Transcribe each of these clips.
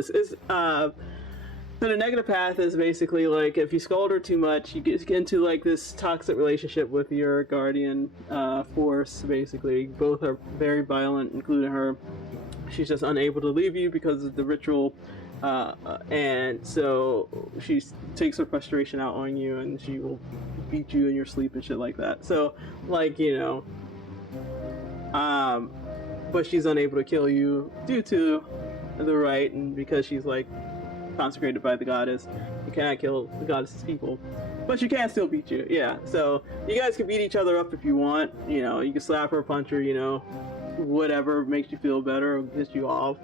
So the negative path is basically like if you scold her too much, you get into like this toxic relationship with your guardian force. Basically, both are very violent, including her. She's just unable to leave you because of the ritual, and so she takes her frustration out on you, and she will beat you in your sleep and shit like that. So, like but she's unable to kill you due to the right, and because she's like consecrated by the goddess, you cannot kill the goddess's people, but you can still beat you. Yeah, so you guys can beat each other up if you want. You can slap her, punch her, whatever makes you feel better or piss you off.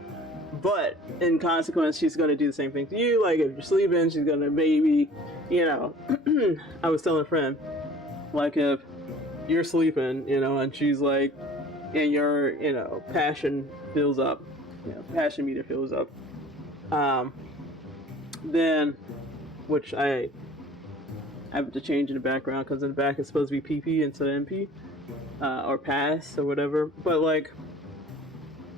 But in consequence, she's gonna do the same thing to you. Like if you're sleeping, she's gonna maybe, I was telling a friend, like if you're sleeping, and she's like, and your, passion fills up, passion meter fills up. Then, which I have to change in the background because in the back it's supposed to be PP instead of MP, or pass or whatever. But like,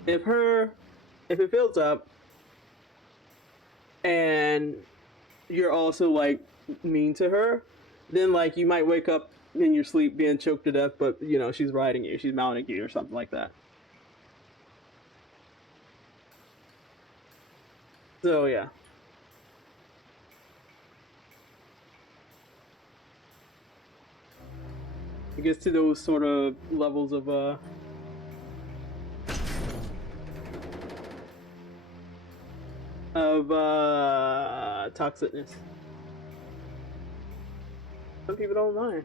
if it fills up, and you're also like mean to her, then like you might wake up in your sleep being choked to death, but she's riding you, she's mounting you, or something like that. So yeah. It gets to those sort of levels of toxicness. Some people don't mind.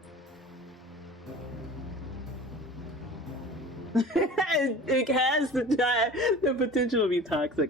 It has the potential to be toxic.